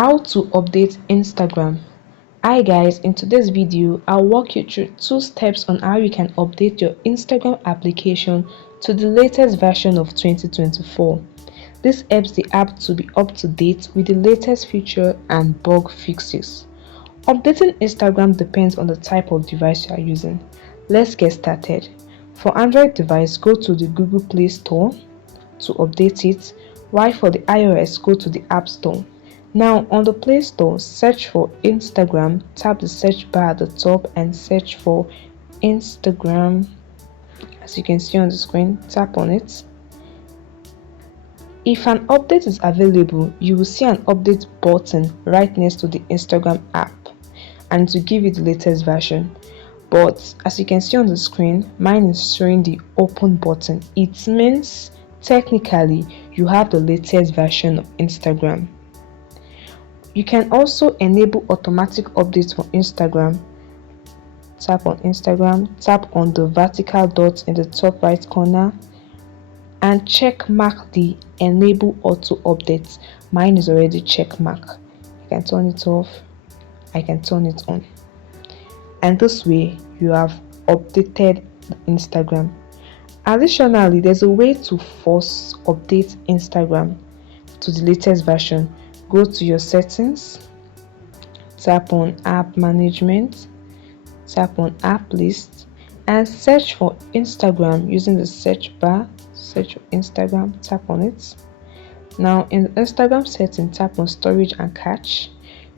How to update Instagram. Hi guys, in today's video I'll walk you through 2 steps on how you can update your Instagram application to the latest version of 2024. This helps the app to be up to date with the latest feature and bug fixes. Updating Instagram depends on the type of device you are using. Let's get started. For Android device, go to the Google Play Store to update it, while for the iOS, go to the App Store. Now on the Play Store, search for Instagram, tap the search bar at the top and search for Instagram. As you can see on the screen, tap on it. If an update is available, you will see an update button right next to the Instagram app and to give you the latest version. But as you can see on the screen, mine is showing the open button. It means technically you have the latest version of Instagram. You can also enable automatic updates for Instagram. Tap on Instagram, tap on the vertical dot in the top right corner and check mark the enable auto updates. Mine is already check mark. You can turn it off, I can turn it on, and this way you have updated Instagram. Additionally, there's a way to force update Instagram to the latest version. Go to your settings, tap on app management, tap on app list and search for Instagram using the search bar. Search for Instagram, tap on it. Now in the Instagram setting, tap on storage and cache.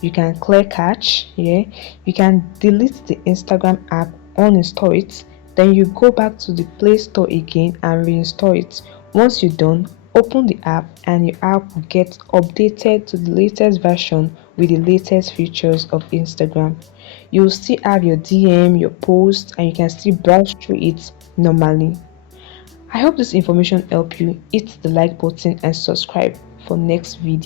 You can clear cache here. You can delete the Instagram app, uninstall it, then you go back to the Play Store again and reinstall it. Once you're done, open the app and your app will get updated to the latest version with the latest features of Instagram. You'll still have your DM, your post, and you can still browse through it normally. I hope this information helped you. Hit the like button and subscribe for next video.